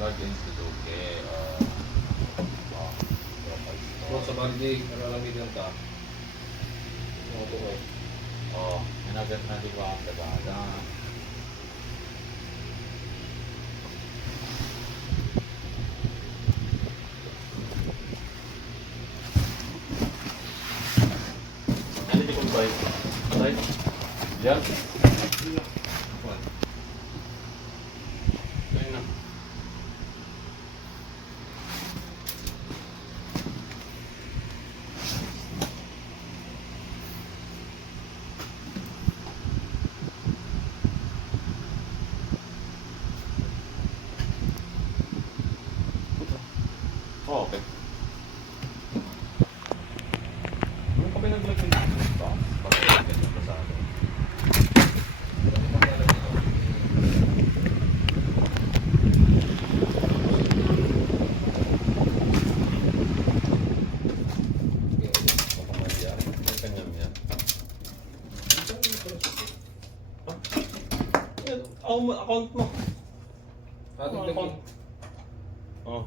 Against the Duque. Kung sa birthday, nalamigan ka. Mga tukoy. Inagat na di ba ang tagada. Ano di kong bike? Bike? Yan? Kaya na. Okay. Ano ka ba nag-vlog ng ba? Bakit ganyan ka sa akin? Account mo. Ating Account. Oh.